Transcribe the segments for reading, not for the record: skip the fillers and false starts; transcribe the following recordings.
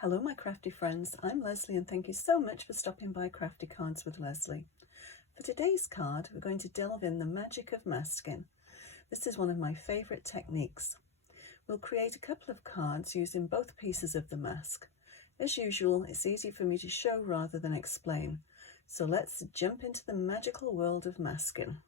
Hello my crafty friends, I'm Leslie and thank you so much for stopping by Crafty Cards with Leslie. For today's card we're going to delve in the magic of masking. This is one of my favourite techniques. We'll create a couple of cards using both pieces of the mask. As usual, it's easy for me to show rather than explain. So let's jump into the magical world of masking.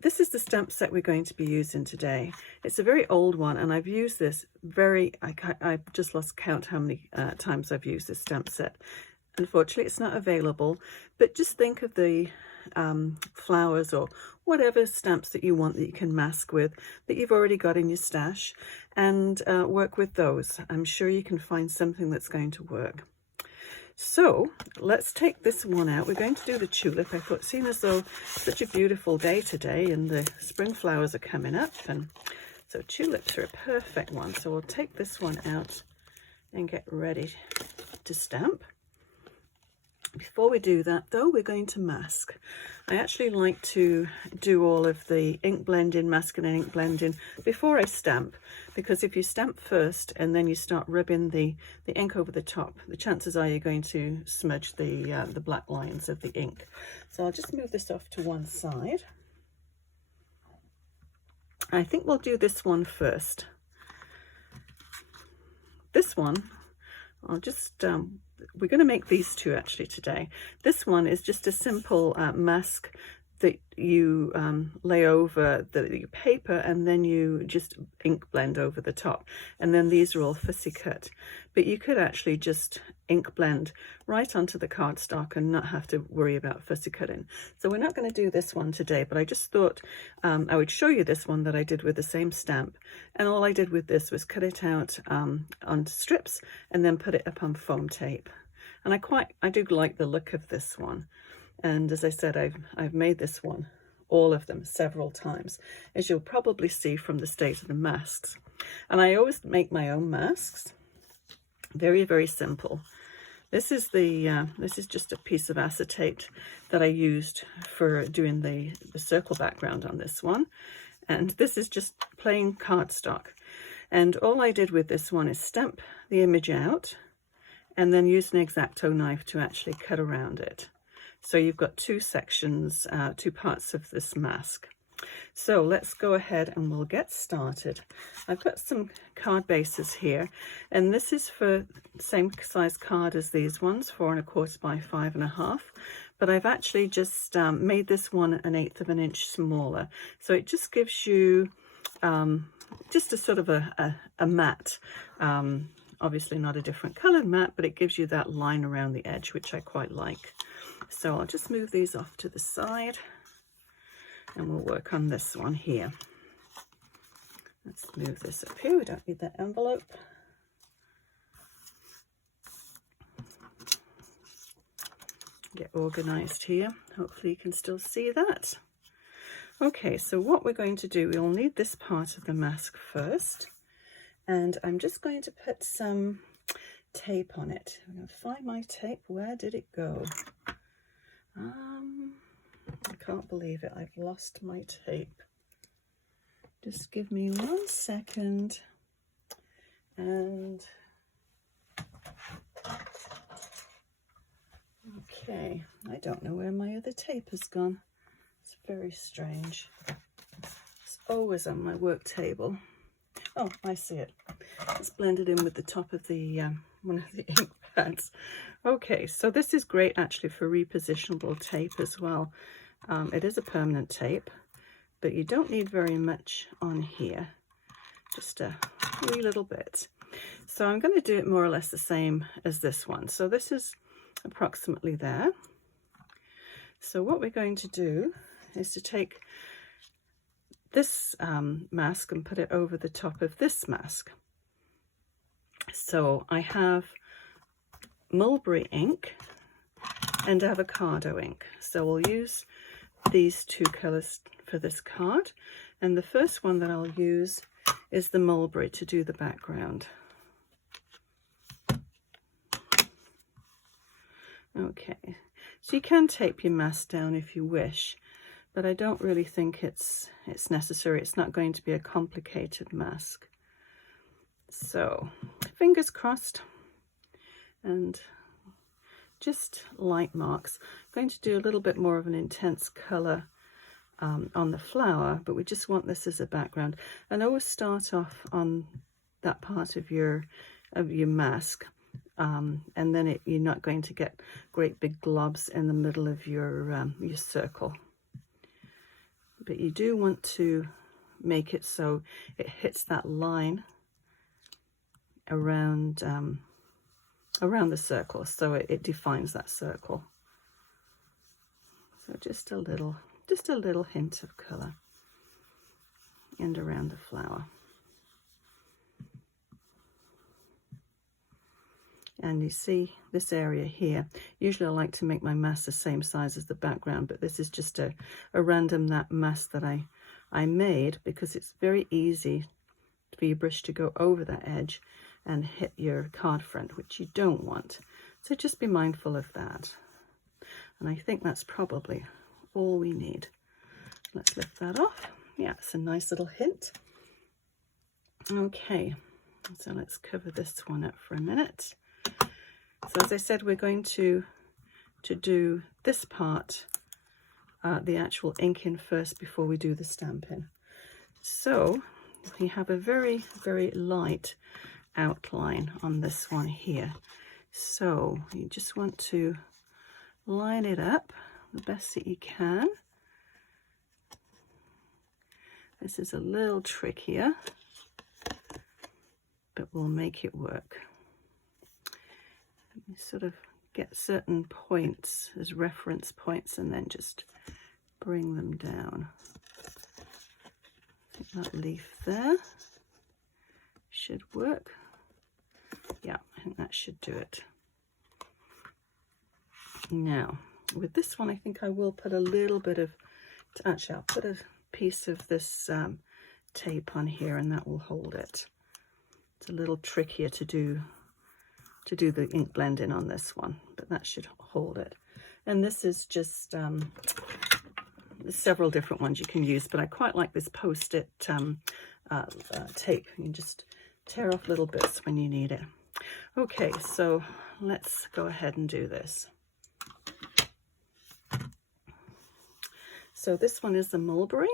This is the stamp set we're going to be using today. It's a very old one and I've used this I've just lost count how many times I've used this stamp set. Unfortunately, it's not available, but just think of the flowers or whatever stamps that you want that you can mask with that you've already got in your stash and work with those. I'm sure you can find something that's going to work. So let's take this one out. We're going to do the tulip. I thought, seeing as though it's such a beautiful day today and the spring flowers are coming up, and so tulips are a perfect one. So we'll take this one out and get ready to stamp. Before we do that though, we're going to mask. I actually like to do all of the ink blending, masking and ink blending before I stamp, because if you stamp first and then you start rubbing the ink over the top, the chances are you're going to smudge the black lines of the ink. So I'll just move this off to one side. I think we'll do this one first. This one, I'll just we're going to make these two actually today. This one is just a simple mask that you lay over the paper and then you just ink blend over the top. And then these are all fussy cut. But you could actually just ink blend right onto the cardstock and not have to worry about fussy cutting. So we're not going to do this one today, but I just thought I would show you this one that I did with the same stamp. And all I did with this was cut it out onto strips and then put it up on foam tape. And I do like the look of this one. And as I said, I've made this one, all of them, several times, as you'll probably see from the state of the masks. And I always make my own masks. Very, very simple. This is just a piece of acetate that I used for doing the circle background on this one. And this is just plain cardstock. And all I did with this one is stamp the image out and then use an X-Acto knife to actually cut around it. So you've got two sections, two parts of this mask. So let's go ahead and we'll get started. I've got some card bases here, and this is for the same size card as these ones, 4 1/4 by 5 1/2. But I've actually just made this one 1/8 of an inch smaller. So it just gives you just a sort of a matte, obviously not a different colored matte, but it gives you that line around the edge, which I quite like. So I'll just move these off to the side and we'll work on this one here. Let's move this up here. We don't need that envelope. Get organized here. Hopefully you can still see that. Okay, so what we're going to do, we'll need this part of the mask first. And I'm just going to put some tape on it. I'm going to find my tape. Where did it go? I can't believe it. I've lost my tape. Just give me 1 second. And okay, I don't know where my other tape has gone. It's very strange. It's always on my work table. Oh, I see it. It's blended in with the top of the one of the ink pads. Okay, so this is great actually for repositionable tape as well. It is a permanent tape, but you don't need very much on here, just a wee little bit. So I'm going to do it more or less the same as this one. So this is approximately there. So what we're going to do is to take this mask and put it over the top of this mask. So I have Mulberry ink and Avocado ink. So we'll use these two colors for this card. And the first one that I'll use is the Mulberry to do the background. Okay, so you can tape your mask down if you wish, but I don't really think it's necessary. It's not going to be a complicated mask. So fingers crossed, and just light marks. I'm going to do a little bit more of an intense color on the flower, but we just want this as a background. And always start off on that part of your mask, and then you're not going to get great big globs in the middle of your circle. But you do want to make it so it hits that line around around the circle, so it defines that circle. So just a little hint of color and around the flower. And you see this area here, usually I like to make my mask the same size as the background, but this is just a random mask that I made because it's very easy for your brush to go over that edge and hit your card front, which you don't want. So just be mindful of that. And I think that's probably all we need. Let's lift that off. Yeah, it's a nice little hint. Okay, so let's cover this one up for a minute. So as I said, we're going to do this part, the actual inking first before we do the stamping. So we have a very, very light outline on this one here. So you just want to line it up the best that you can. This is a little trickier, but we'll make it work. You sort of get certain points as reference points and then just bring them down. I think that leaf there should work. Yeah, I think that should do it. Now, with this one, I think I will put a little bit of, actually I'll put a piece of this tape on here and that will hold it. It's a little trickier to do the ink blending on this one, but that should hold it. And this is just there's several different ones you can use, but I quite like this post-it tape. You can just tear off little bits when you need it. Okay, so let's go ahead and do this. So this one is the Mulberry,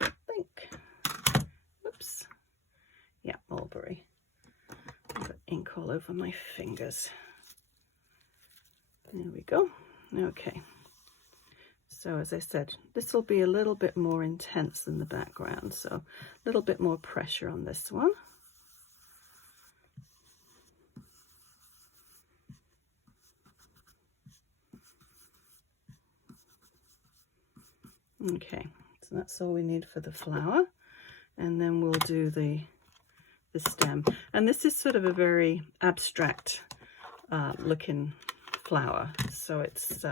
I think. Oops. Yeah, Mulberry. I've got ink all over my fingers. There we go. Okay. So as I said, this will be a little bit more intense than the background, so a little bit more pressure on this one. Okay, so that's all we need for the flower, and then we'll do the stem. And this is sort of a very abstract looking flower, so it's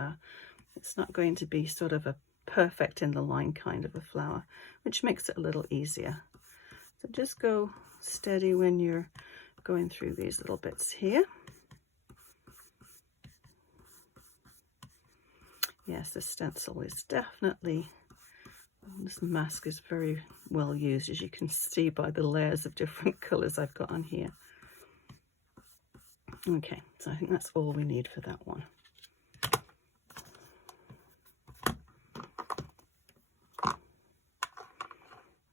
not going to be sort of a perfect in the line kind of a flower, which makes it a little easier. So just go steady when you're going through these little bits here. Yes, the stencil is definitely, this mask is very well used, as you can see by the layers of different colours I've got on here. Okay, so I think that's all we need for that one.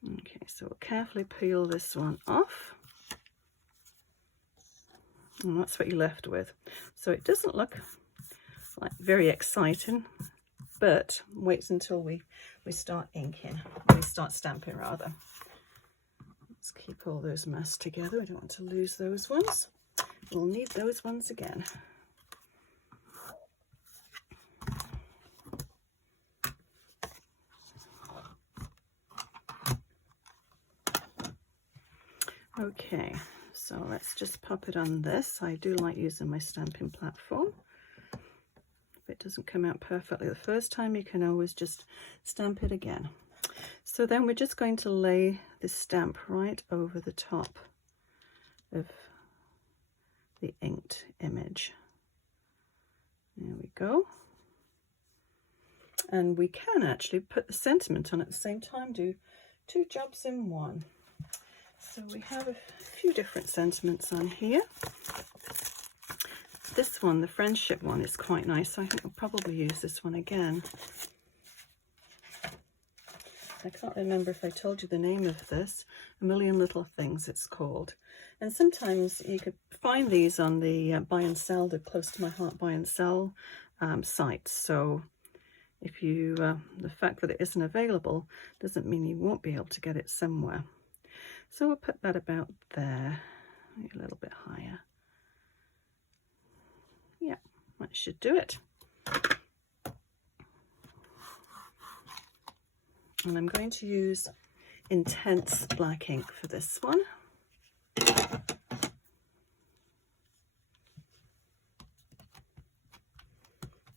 Okay, so we'll carefully peel this one off. And that's what you're left with. So it doesn't look like very exciting, but wait until we start inking, we start stamping rather. Let's keep all those masks together. I don't want to lose those ones. We'll need those ones again. Okay, so let's just pop it on this. I do like using my stamping platform. If it doesn't come out perfectly the first time, you can always just stamp it again. So then we're just going to lay this stamp right over the top of the inked image. There we go. And we can actually put the sentiment on at the same time, do two jobs in one. So we have a few different sentiments on here. This one, the friendship one, is quite nice, so I think I'll probably use this one again. I can't remember if I told you the name of this. A Million Little Things it's called. And sometimes you could find these on the buy and sell, the Close to My Heart buy and sell sites. So if you, the fact that it isn't available doesn't mean you won't be able to get it somewhere. So we'll put that about there, maybe a little bit higher. Yeah, that should do it. And I'm going to use intense black ink for this one.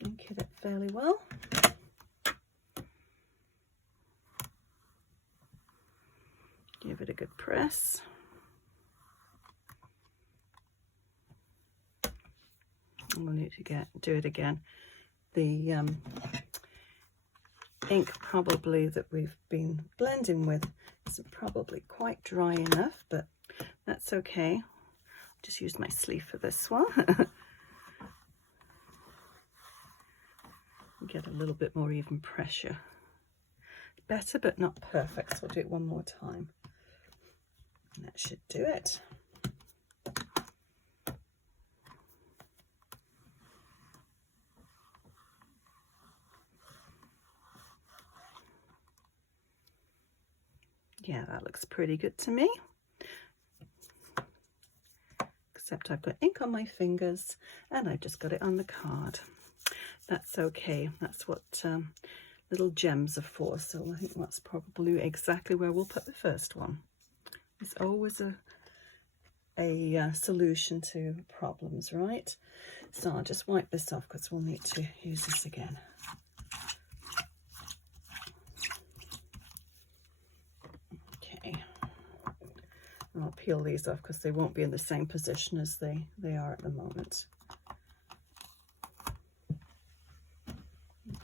Ink it fairly well. Give it a good press. And we'll need to do it again. The ink probably that we've been blending with isn't probably quite dry enough, but that's okay. I'll just use my sleeve for this one. Get a little bit more even pressure. Better, but not perfect, so I'll do it one more time. And that should do it. Yeah, that looks pretty good to me. Except I've got ink on my fingers and I've just got it on the card. That's okay. That's what little gems are for. So I think that's probably exactly where we'll put the first one. It's always a solution to problems, right? So I'll just wipe this off because we'll need to use this again. I'll peel these off because they won't be in the same position as they are at the moment.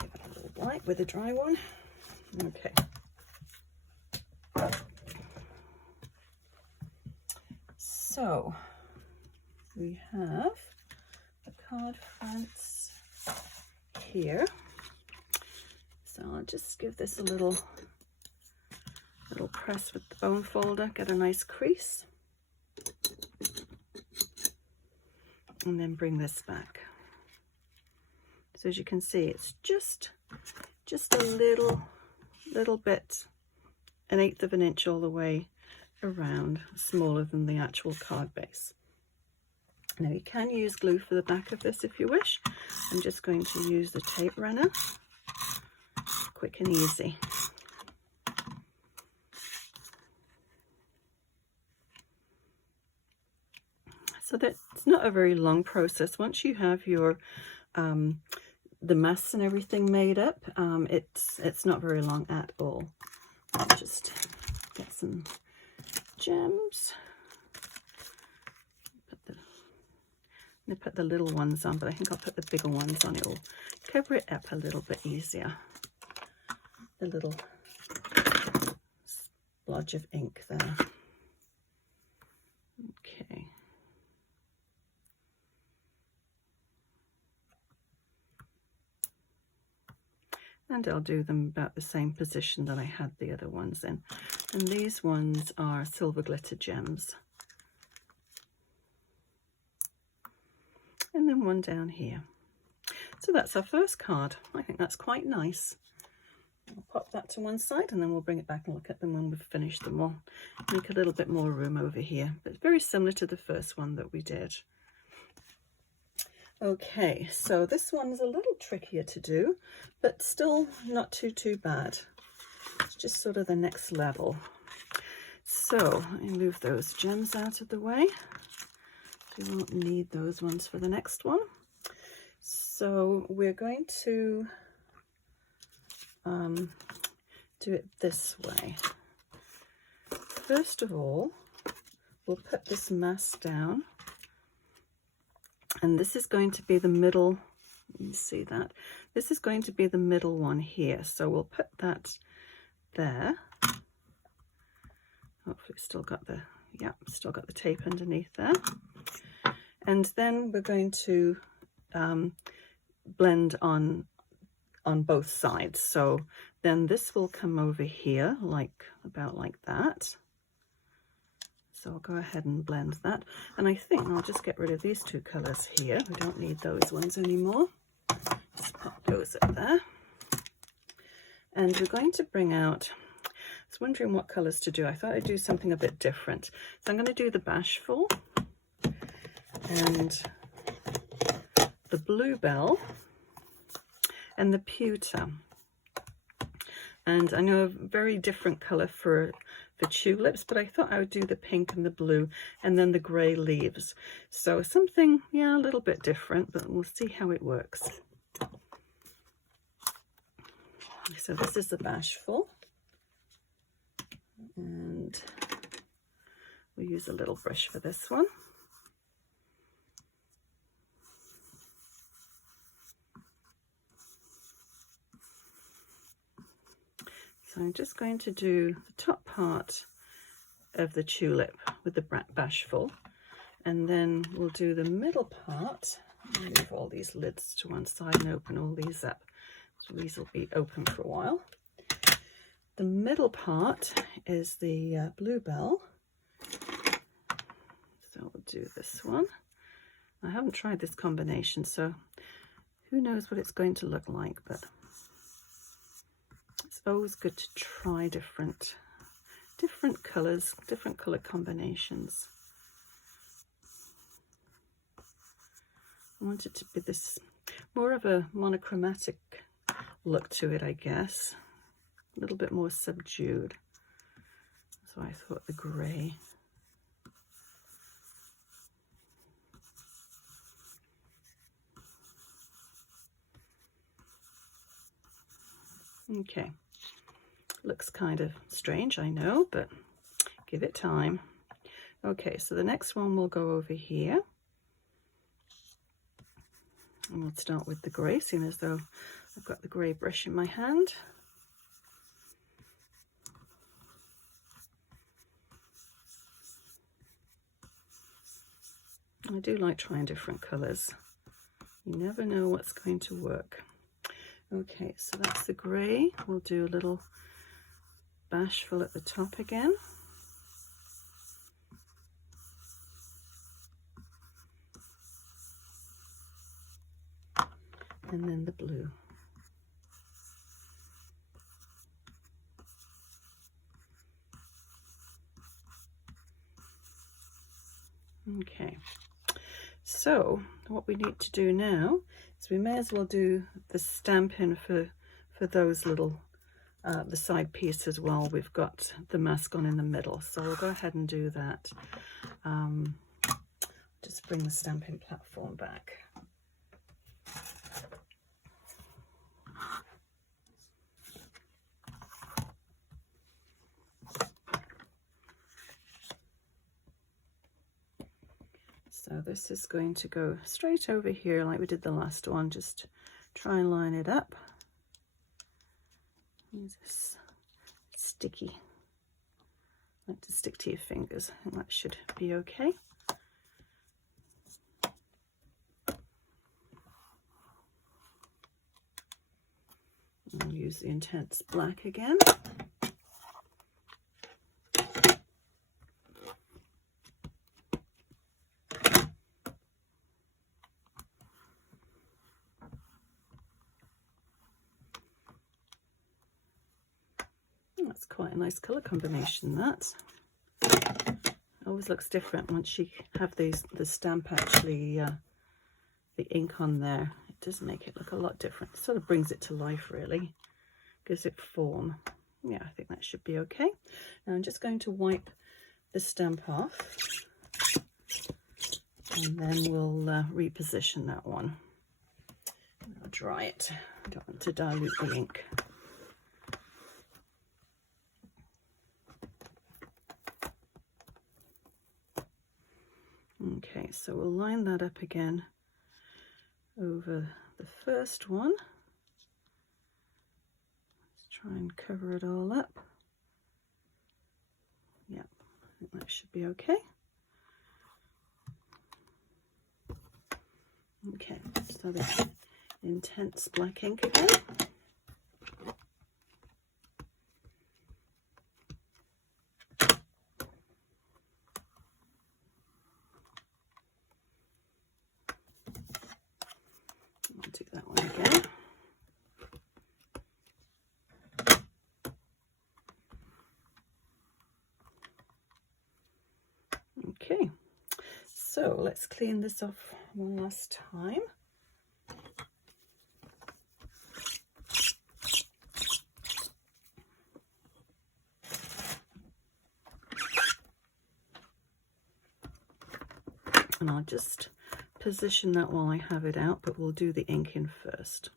Give it a little wipe with a dry one. Okay. So we have the card fronts here. So I'll just give this a little press with the bone folder, get a nice crease, and then bring this back. So as you can see, it's just a little bit, 1/8 of an inch all the way around, smaller than the actual card base. Now you can use glue for the back of this if you wish. I'm just going to use the tape runner, quick and easy. So that's not a very long process. Once you have your the mess and everything made up, it's not very long at all. I'll just get some gems. Put the little ones on, but I think I'll put the bigger ones on. It will cover it up a little bit easier. The little splodge of ink there. Okay. And I'll do them about the same position that I had the other ones in. And these ones are silver glitter gems. And then one down here. So that's our first card. I think that's quite nice. I'll pop that to one side and then we'll bring it back and look at them when we've finished them. We'll make a little bit more room over here. But it's very similar to the first one that we did. Okay, so this one's a little trickier to do, but still not too bad. It's just sort of the next level. So let me move those gems out of the way. We won't need those ones for the next one. So we're going to do it this way. First of all, we'll put this mask down. And this is going to be the middle, you see that? This is going to be the middle one here. So we'll put that there. Hopefully it's still got the, Yep, still got the tape underneath there. And then we're going to blend on both sides. So then this will come over here, about like that. So I'll go ahead and blend that. And I think I'll just get rid of these two colours here. We don't need those ones anymore. Just pop those up there. And we're going to bring out, I was wondering what colours to do. I thought I'd do something a bit different. So I'm going to do the Bashful and the Bluebell and the Pewter. And I know a very different colour for tulips, but I thought I would do the pink and the blue and then the grey leaves. So something, yeah, a little bit different, but we'll see how it works. So this is the Bashful. And we'll use a little brush for this one. So I'm just going to do the top part of the tulip with the Bashful, and then we'll do the middle part. Move all these lids to one side and open all these up. So these will be open for a while. The middle part is the Bluebell. So we'll do this one. I haven't tried this combination, so who knows what it's going to look like, but it's always good to try different colours, different colour combinations. I want it to be this more of a monochromatic look to it, I guess. A little bit more subdued. So I thought the grey. Okay. Looks kind of strange, I know, but give it time. Okay, so the next one will go over here. And we'll start with the grey, seeing as though I've got the grey brush in my hand. I do like trying different colours. You never know what's going to work. Okay, so that's the grey. We'll do a little Bashful at the top again. And then the blue. Okay, so what we need to do now is we may as well do the stamping for those little the side piece as well. We've got the mask on in the middle, so we'll go ahead and do that. Just bring the stamping platform back. So this is going to go straight over here like we did the last one. Just try and line it up. This sticky. Like to stick to your fingers, and that should be okay. I'll use the intense black again. That's quite a nice colour combination, that. Always looks different once you have the stamp actually, the ink on there. It does make it look a lot different. It sort of brings it to life, really. Gives it form. Yeah, I think that should be okay. Now I'm just going to wipe the stamp off. And then we'll reposition that one. I'll dry it. I don't want to dilute the ink. Okay, so we'll line that up again over the first one. Let's try and cover it all up. Yep, that should be okay. Okay, so the intense black ink again. I'll do that one again. Okay, so let's clean this off one last time. And I'll just position that while I have it out, but we'll do the ink in first.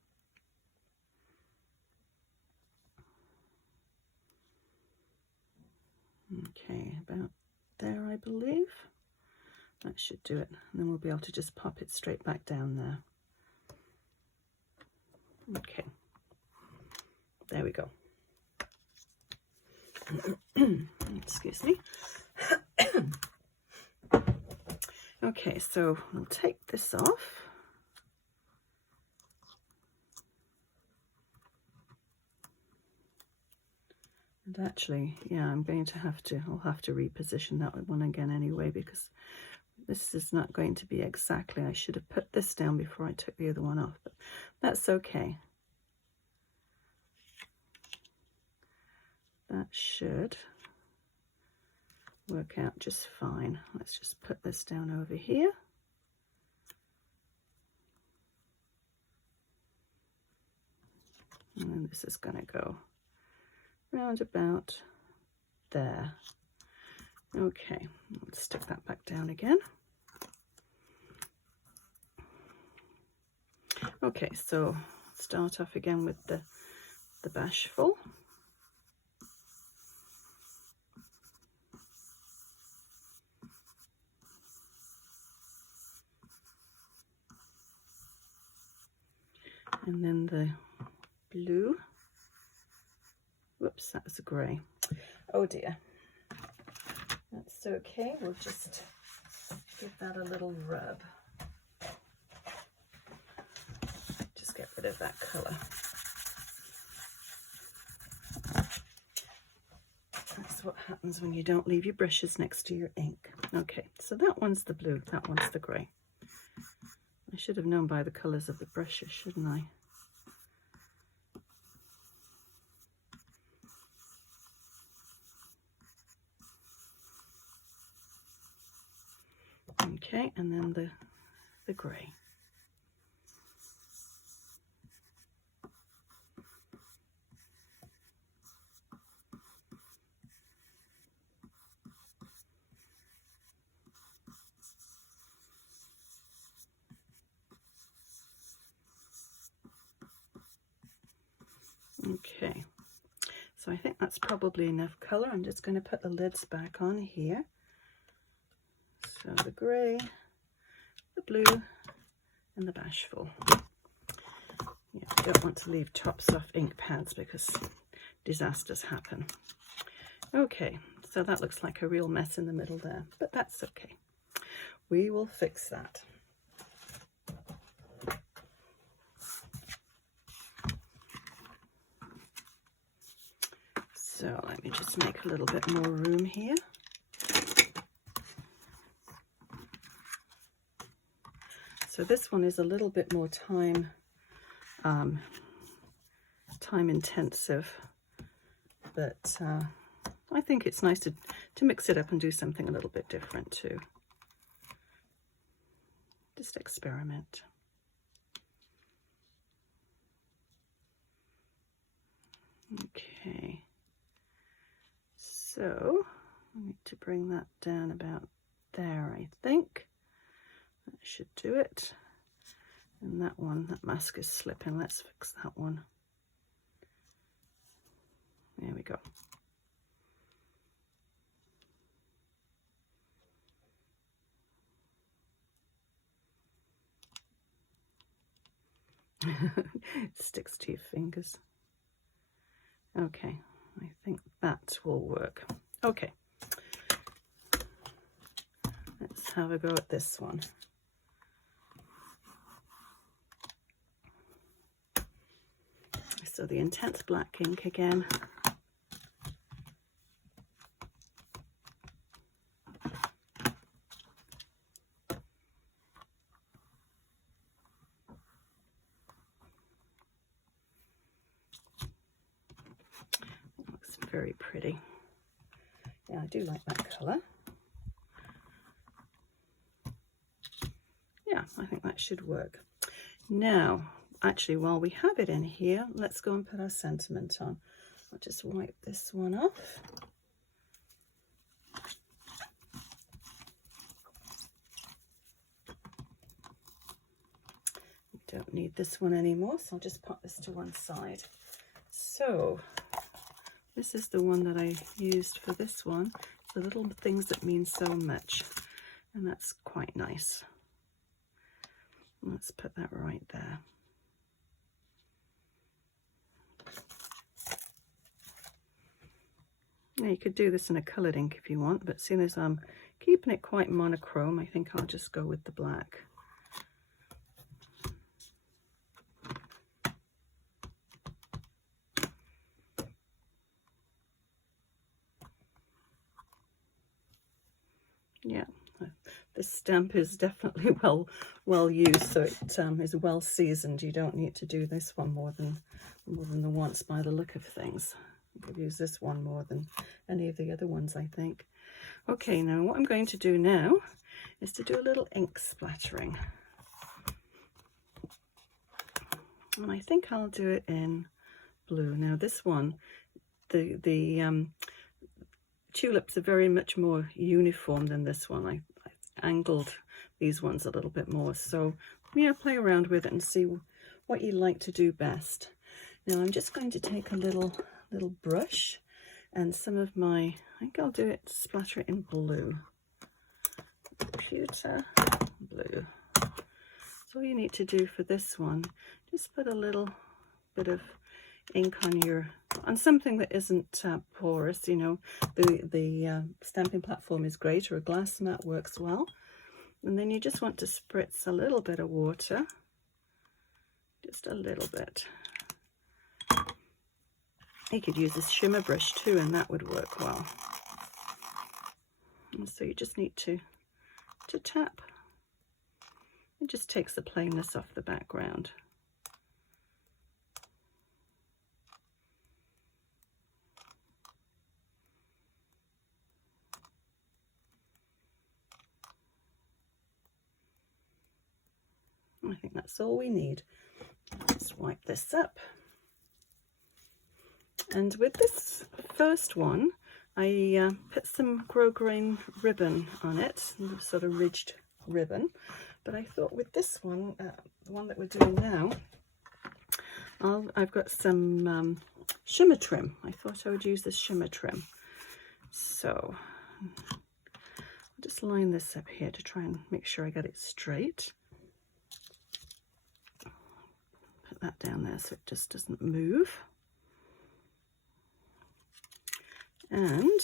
Okay, about there, I believe. That should do it. And then we'll be able to just pop it straight back down there. Okay, there we go. Excuse me. Okay, so we'll take this off. And actually, yeah, I'll have to reposition that one again anyway, because this is not going to be exactly, I should have put this down before I took the other one off, but that's okay. That should work out just fine. Let's just put this down over here. And then this is going to go round about there. Okay, let's stick that back down again. Okay, so start off again with the Bashful. And then the blue. Whoops, that was a grey. Oh dear. That's okay, we'll just give that a little rub. Just get rid of that colour. That's what happens when you don't leave your brushes next to your ink. Okay, so that one's the blue, that one's the grey. I should have known by the colours of the brushes, shouldn't I? Okay, and then the grey. Okay, so I think that's probably enough colour. I'm just going to put the lids back on here. So the grey, the blue, and the Bashful. Yeah, I don't want to leave tops off ink pads because disasters happen. Okay, so that looks like a real mess in the middle there, but that's okay. We will fix that. So let me just make a little bit more room here. So this one is a little bit more time intensive, but I think it's nice to mix it up and do something a little bit different too. Just experiment. Okay, so I need to bring that down about there, I think. That should do it. And that one, that mask is slipping. Let's fix that one. There we go. It sticks to your fingers. Okay, I think that will work. Okay, have a go at this one. So the intense black ink again. Looks very pretty. Yeah, I do like that colour. Yeah, I think that should work. Now, actually, while we have it in here, let's go and put our sentiment on. I'll just wipe this one off. Don't need this one anymore, so I'll just put this to one side. So this is the one that I used for this one, the little things that mean so much, and that's quite nice. Let's put that right there. Now you could do this in a coloured ink if you want, but seeing as I'm keeping it quite monochrome, I think I'll just go with the black. Yeah, this stamp is definitely well used, so it is well seasoned. You don't need to do this one more than the once by the look of things. You could use this one more than any of the other ones, I think. Okay, now what I'm going to do now is to do a little ink splattering. And I think I'll do it in blue. Now this one, the tulips are very much more uniform than this one. I angled these ones a little bit more, so yeah, play around with it and see what you like to do best. Now I'm just going to take a little brush and some of my, I think I'll do it, splatter it in blue. Pewter blue. So all you need to do for this one, just put a little bit of ink on something that isn't porous. You know, the stamping platform is great, or a glass mat works well. And then you just want to spritz a little bit of water, just a little bit. You could use a shimmer brush too, and that would work well. And so you just need to tap. It just takes the plainness off the background. I think that's all we need. Just wipe this up. And with this first one, I put some grosgrain ribbon on it, sort of ridged ribbon. But I thought with this one, the one that we're doing now, I've got some Shimmer Trim. I thought I would use this Shimmer Trim. So I'll just line this up here to try and make sure I get it straight. Put that down there so it just doesn't move. And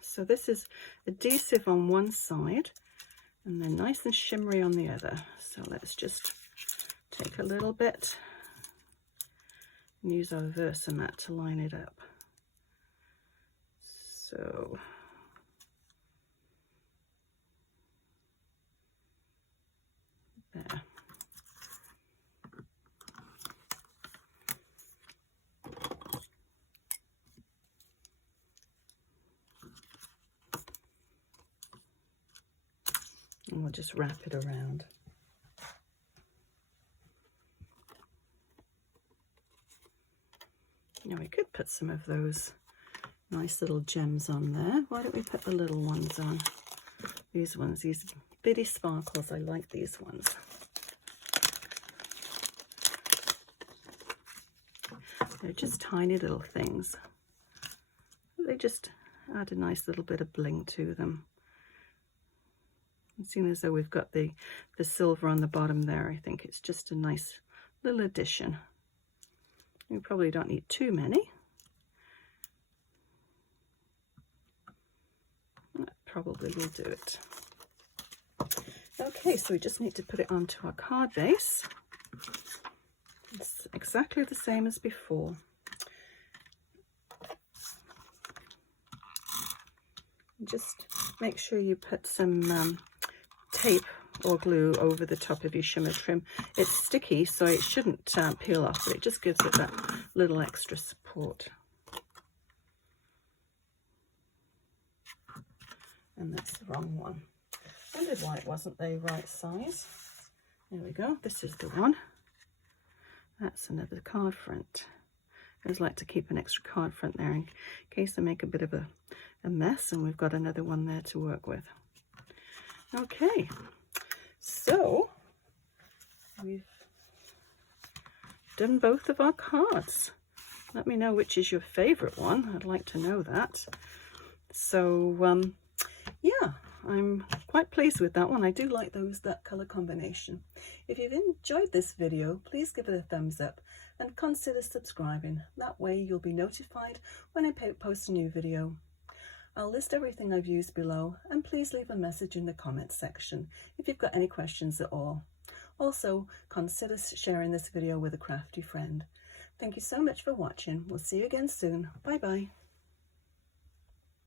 so this is adhesive on one side and then nice and shimmery on the other. So let's just take a little bit and use our Versamat to line it up. So there. And we'll just wrap it around. Now we could put some of those nice little gems on there. Why don't we put the little ones on? These ones, these bitty sparkles, I like these ones. They're just tiny little things. They just add a nice little bit of bling to them. And seeing as though we've got the silver on the bottom there, I think it's just a nice little addition. We probably don't need too many. That probably will do it. Okay, so we just need to put it onto our card base. It's exactly the same as before. Just make sure you put some tape or glue over the top of your shimmer trim. It's sticky, so it shouldn't peel off, but it just gives it that little extra support. And that's the wrong one. I wondered why it wasn't the right size. There we go, this is the one. That's another card front. I always like to keep an extra card front there in case I make a bit of a mess, and we've got another one there to work with. Okay, so we've done both of our cards. Let me know which is your favorite one. I'd like to know that. So yeah, I'm quite pleased with that one. I do like that color combination. If you've enjoyed this video, please give it a thumbs up and consider subscribing. That way you'll be notified when I post a new video. I'll list everything I've used below, and please leave a message in the comments section if you've got any questions at all. Also, consider sharing this video with a crafty friend. Thank you so much for watching. We'll see you again soon. Bye bye.